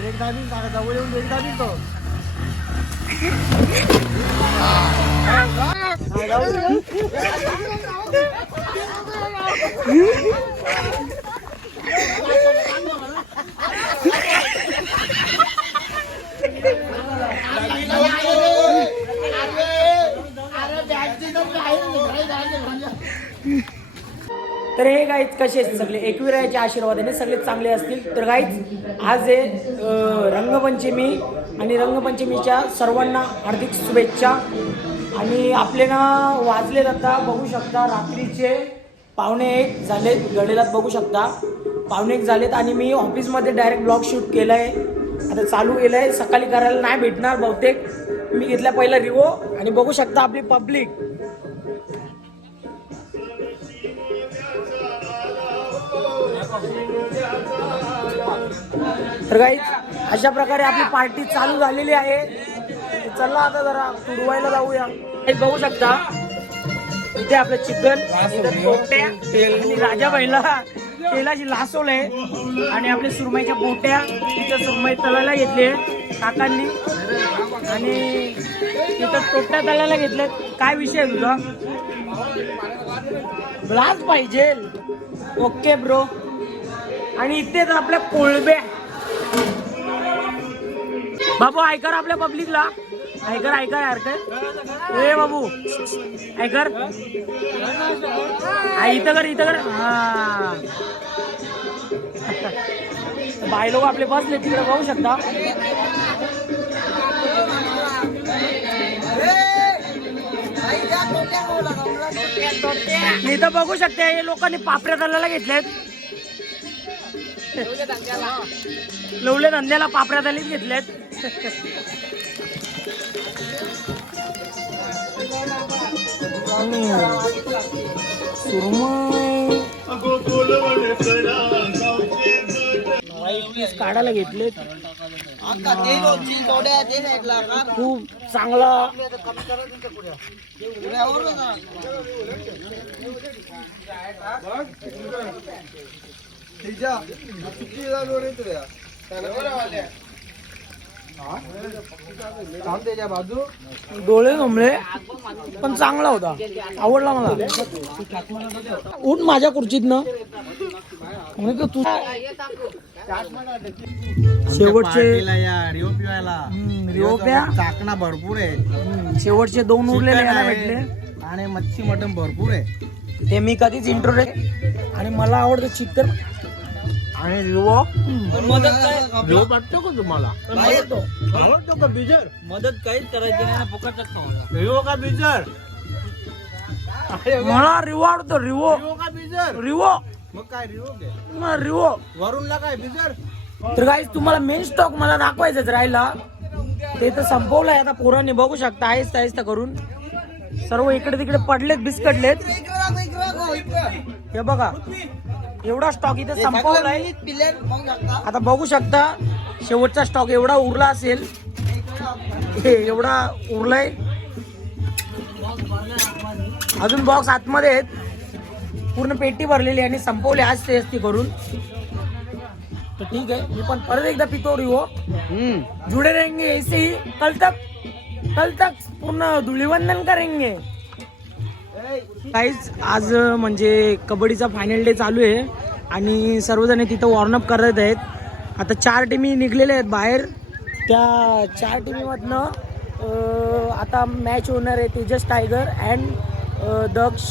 Break दाबी जवळ येऊन ब्रेक दाबी तो तर हे गाईज कसे सगळे एकविरायाच्या आशीर्वादाने सगळे चांगले असतील. तर गाईज आज आहे रंगपंचमी आणि रंगपंचमीच्या सर्वांना हार्दिक शुभेच्छा. आणि आपले ना वाजले आता बघू शकता रात्रीचे 1:45 झालेत. घडीलात बघू शकता 1:45 झालेत आणि मी ऑफिसमध्ये डायरेक्ट ब्लॉग शूट केला आहे. आता चालू केलं आहे. सकाळी करायला नाही भेटणार बहुतेक. मी घेतला पहिला रिवो आणि बघू शकता आपली पब्लिक. तर गाईज अशा प्रकारे आपली पार्टी चालू झालेली आहे. चला आता जरा तुडवायला जाऊया. बघू शकता इथे आपलं चिकन आणि राजाबाईला तेलाची लासोल आहे आणि आपल्या सुरमईच्या बोट्या तिथं सुरमई तळायला घेतले काकांनी आणि तिथं टोट्या तळायला घेतल्यात. काय विषय आहे तुझा? ग्लास पाहिजे. Okay bro. आणि इथे तर आपल्या कोळब्या बाबू ऐकर आपल्या पब्लिकला ऐकर यार काय ए बाबू ऐकर इथं कर हा बाय लोक आपले बसले तिकडे बघू शकता. इथं बघू शकता हे लोकांनी पापड्या तळायला घेतल्यात. लवले धंद्याला पापड्या तळीत घेतल्यात. काढायला घेतले खूप चांगला. डोळे जमले पण चांगला होता. आवडला मला. उठ माझ्या खुर्चीत ना तू. शेवटचे रिओ प्या चाकणा भरपूर आहे. शेवटचे 2 उरलेले यायला भेटले आणि मच्छी मटण भरपूर आहे. ते मी कधीच इंट्रोडक्ट आणि मला आवडतं चिकन आणि रिओ. रिओ वाटतो का तुम्हाला? आवडतो का बिजर? मदत काहीच करायची नाही. फुकटच रिओ का बिजर? मला रिओ आवडतो. रिओ का बिजर? रिओ मग काय रिओ घे. रिओ वरूनला काय बिजर? तर गाईस तुम्हाला मेन स्टॉक मला दाखवायचंच राहिला. ते तर संपवलंय आता पोरांनी बघू शकता. आहिस्ता आहिस्ता करून सर्व इकडे तिकडे पडलेत बिस्कटलेत. हे बघा एवढा स्टॉक इथे संपवलाय. आता बघू शकता शेवटचा स्टॉक एवढा उरला असेल. हे एवढा उरलाय. अजून बॉक्स आतमध्ये आहेत. पूर्ण पेटी भरलेली आणि संपवले आज ते करून. तो ठीक है. मी पण परत एकदा पितो रिओ. जुड़े रहेंगे ऐसे ही कल तक पूर्ण धुळीवंदन करेंगे. गाइस आज म्हणजे कबड्डीचा फायनल डे चालू आहे आणि सर्वजण तिथं वॉर्मअप करत आहेत. आता 4 टीमी निघलेल्या आहेत बाहेर. त्या 4 टीमीमधनं आता मॅच होणार आहे. Tejas tiger and Daksh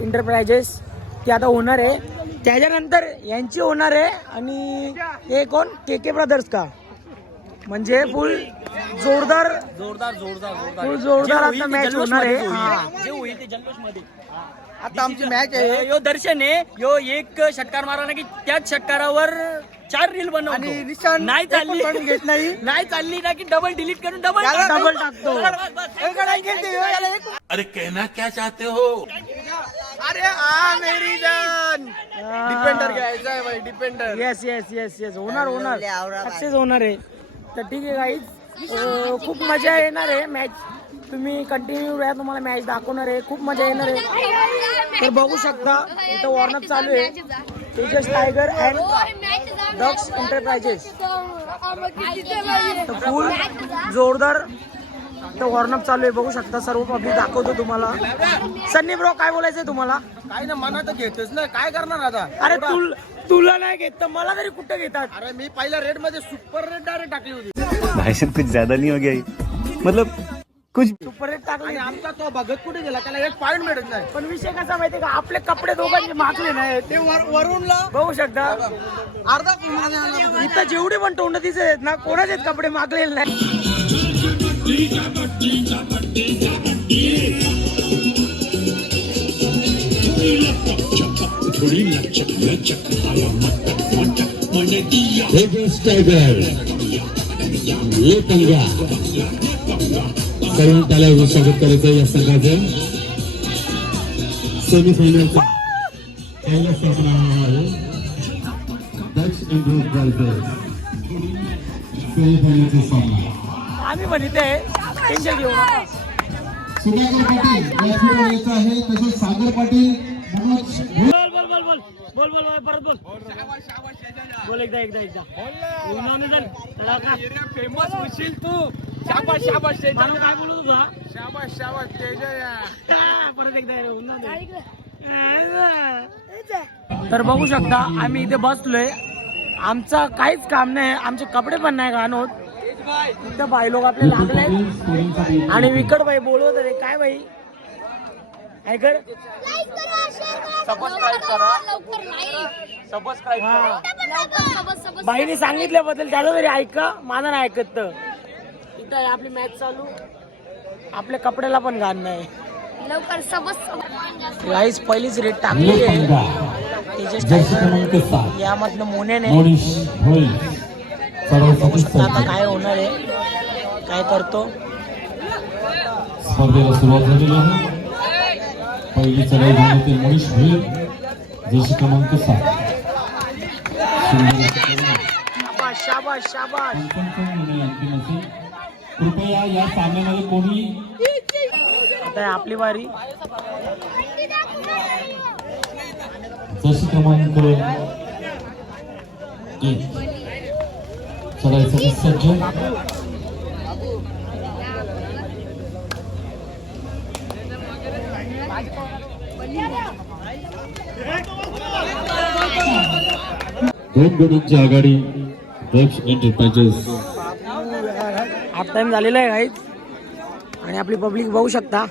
enterprises ती आता होणार आहे. त्याच्यानंतर यांची होणार आहे आणि हे कोण के ब्रदर्स का म्हणजे फुल जोरदार आता मॅच होणार आहे. जे होईल ते जल्लोष मध्ये. आता आमची मॅच आहे. यो दर्शन आहे. यो एक षटकार मारा ना की त्याच षटकारावर 4 रील बनवतो. नाही चालली ना की डबल डिलीट करून डबल टाकतो. अरे कहना क्या चाहते हो? अरे मेरी जान. डिपेंडर घ्यायचा आहे भाई. डिपेंडर. येस होणार सक्सेस होणार आहे. तर ठीक आहे गाईज खूप मजा येणार आहे. मॅच तुम्ही कंटिन्यू राहा. तुम्हाला मॅच दाखवणार आहे. खूप मजा येणार आहे. तर बघू शकता इथं वॉर्मअप चालू आहे. Tejas tiger and Daksh enterprises. तर फुल जोरदार तर वॉर्नअप चालू आहे, बघू शकता सर्व पब्लिक दाखवतो तुम्हाला. सन्नी ब्रो काय बोलायचंय तुम्हाला? काय ना मनात घेतच ना, काय करणार आता. अरे तुला नाही घेत तर मला तरी कुठं घेतात. अरे मी पहिल्या रेड मध्ये सुपर रेड डायरेक्ट टाकली होती. भाई साहब कुछ ज्यादा नहीं हो गया ये? मतलब कुछ सुपर रेट टाकले. आणि आमचा तो भगत कुठे गेला, त्याला एक पॉईंट मिळत नाही. पण विषय कसा माहितीये का, आपले कपडे दोघांचे मागले नाही ते वरूनला बघू शकता. अर्धा इथं जेवढे पण तोंड दिसत आहेत ना, कोणाचेच कपडे मागलेले नाही. करून त्याला स्वागत करायचं या संघाचं. सेमीफायनलचा पहिला सामना आहे डच अँड ग्रुप वर्सेस सेमीफायनलचा सामना. आम्ही म्हणते टेन्शन घेऊ नका. सुधाकर पाटील या फिरवायचा आहे, तसेच सागर पाटील, मनोज बोल परत बोल एकदा फेमस होशील तू. शाबाश शाबाश काय बोलत होता? शाबाश शाबाश परत एकदा तर बघू शकता आम्ही इथे बसलोय, आमचं काहीच काम नाही, आमचे कपडे पण नाही घाण होत. इथं बाई लोक आपले लागले आणि विकट बाई बोलवत होते. काय बाई ऐकर बाईने सांगितल्याबद्दल त्याला तरी ऐका, माझं नाही ऐकत. तर इथं आहे आपली मॅच चालू, आपल्या कपड्याला पण घाण नाही. गाईस पहिलीच रेट टाकली आहे यामधनं मोनेने. बघू शकता आता काय होणार आहे, काय करतो. स्पर्धेला सुरुवात झालेली आहे. पहिली चढाई झाली मनीष भोईर, जर्सी क्रमांक 7. शाबाश शाबाश. कृपया या सामन्यामध्ये कोणी आता आपली वारी. जर्सी क्रमांक 1 चढाईसाठी सज्ज. दोन गटांची आघाडी डच एंटरप्राइजेस. हाफ टाइम झालेला आहे गाईज आणि आपली पब्लिक बघू शकता.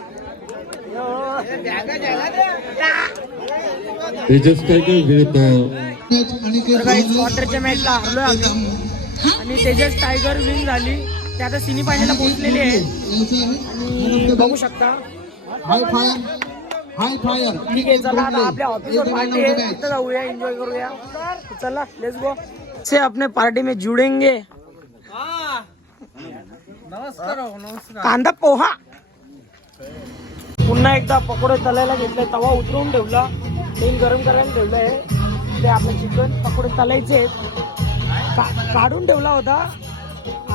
तेजस टायगर विरुद्ध क्वार्टरच्या मॅचला हरलोय आम्ही आणि तेजस टायगर विन झाली. ते आता सिनी फायनलला पोहोचलेली आहे आणि बघू शकता. ठीक आहे चला आता आपल्या ऑफिसवर पार्टी आहे, तिथं जाऊया, एन्जॉय करूया. चला लेट्स गो. से अपने पार्टी में जुड़ेंगे. कांदा पोहा. पुन्हा एकदा पकोडे तलायला घेतले, तवा उतरवून ठेवला, तेल गरम करायला ठेवलंय. ते आपले चिकन पकोडे तलायचे काढून ठेवला होता.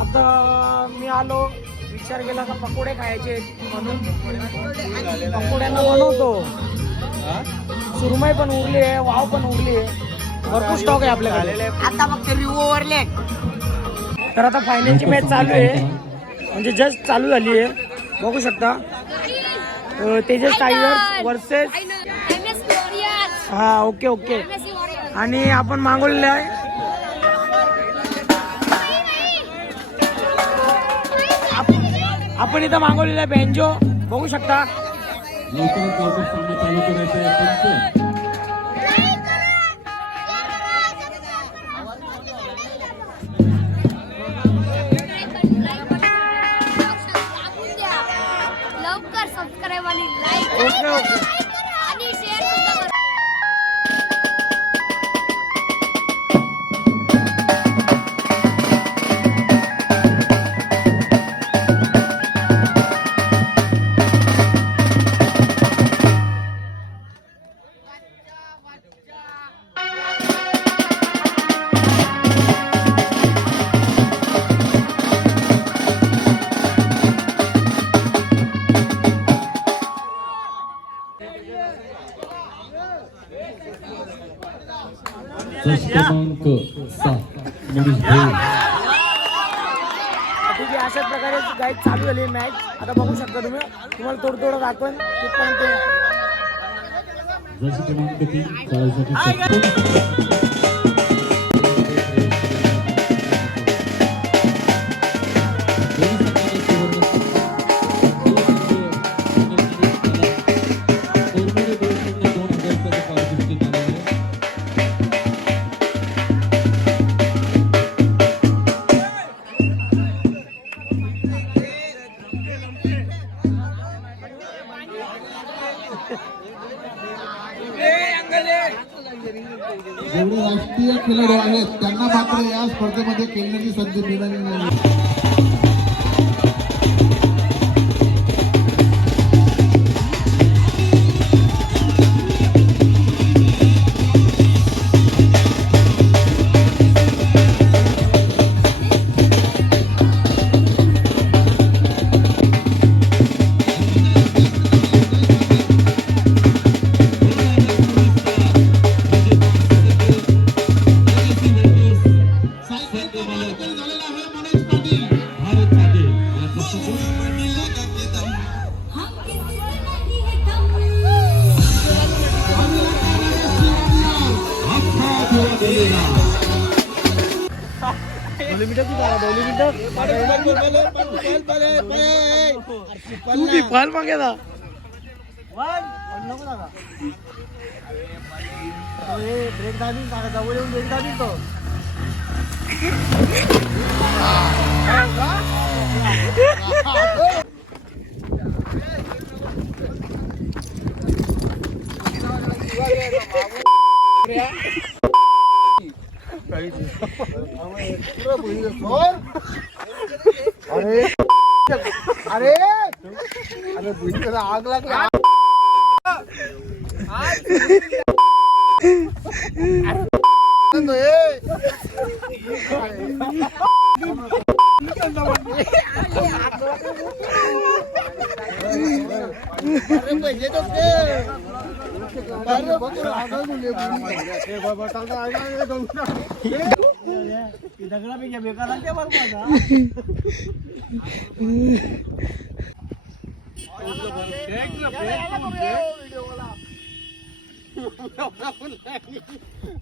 आता मी आलो, विचार केला का पकोडे खायचे म्हणून पकोड्यांना बनवतो. सुरमई पण उरली आहे, वाव पण उरली आहे, भरपूर स्टॉक आहे आपल्याकडे. आता फक्त रिव्ह्यू ओव्हरले. तर आता फायनलची मॅच चालू आहे, म्हणजे जस्ट चालू झाली आहे. बघू शकता तेजस टायगर्स वर्सेस. हा ओके ओके. आणि आपण मागवलेलं आहे आपण इथं मागवलेला आहे बेंजो. बघू शकता. लवकरच सामना चालू करायचा आहे. लवकर सबस्क्राईब आणि लाईक ओके ओके. आणि शेअर सुद्धा करा. क्रमांक 7 मनीष भोईर. अशाच प्रकारे गाईड चालू झाली मॅच. आता बघू शकता तुम्हाला थोडं दाखवून तिथपर्यंत जर्सी क्रमांक 3 खेळासाठी जेवढे राष्ट्रीय खेळाडू आहेत त्यांना मात्र या स्पर्धेमध्ये खेळण्याची संधी मिळाली नाही. तू बी फॉल मागेला ब्रेक दाबीन जवळ येऊन ब्रेक दाबीन तो अरे अरे अरे भुईला आग लागली. दगडापेक्षा बेकार आहे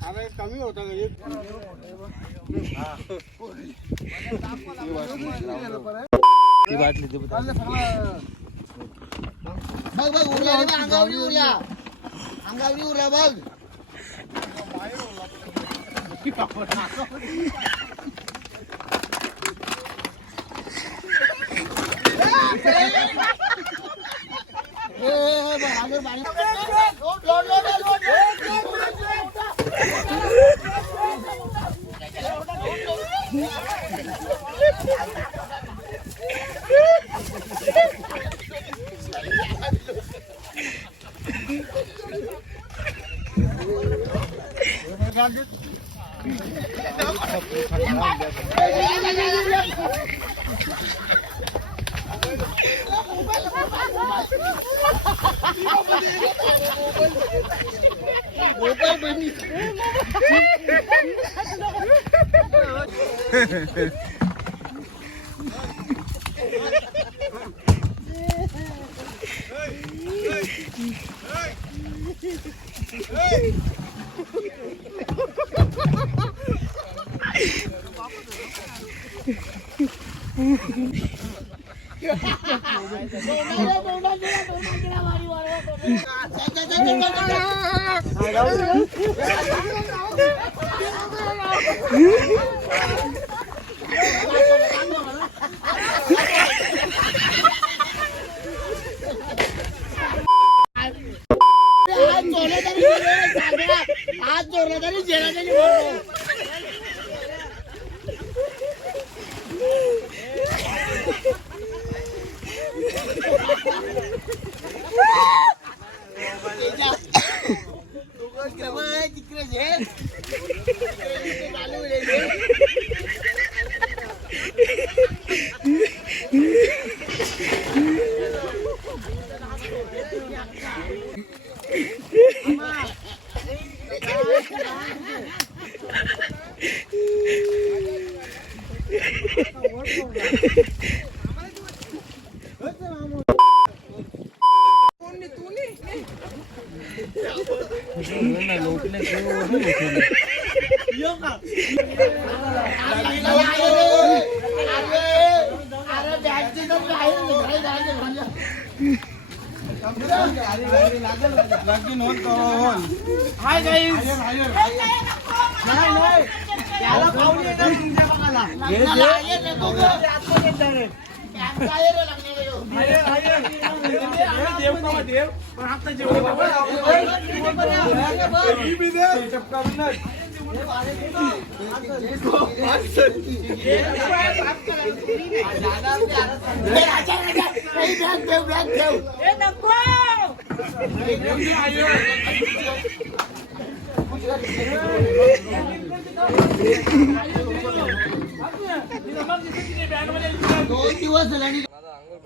अरे कमी होता बघ बघ उरल्या अंगावरी उरल्या बघ. आज जोरला तरी जेला तिकडे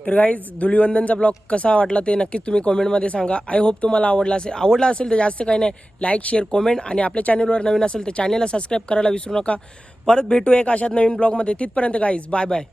तर गाईज धुलिवंदनचा ब्लॉग कसा वाटला ते नक्कीच तुम्ही कमेंटमध्ये सांगा. आय होप तुम्हाला आवडला असेल तर जास्त काही नाही, लाईक शेअर कमेंट आणि आपल्या चॅनलवर नवीन असेल तर चॅनलला सबस्क्राईब करायला विसरू नका. परत भेटू एक अशाच नवीन ब्लॉगमध्ये. तिथपर्यंत गाईज बाय बाय.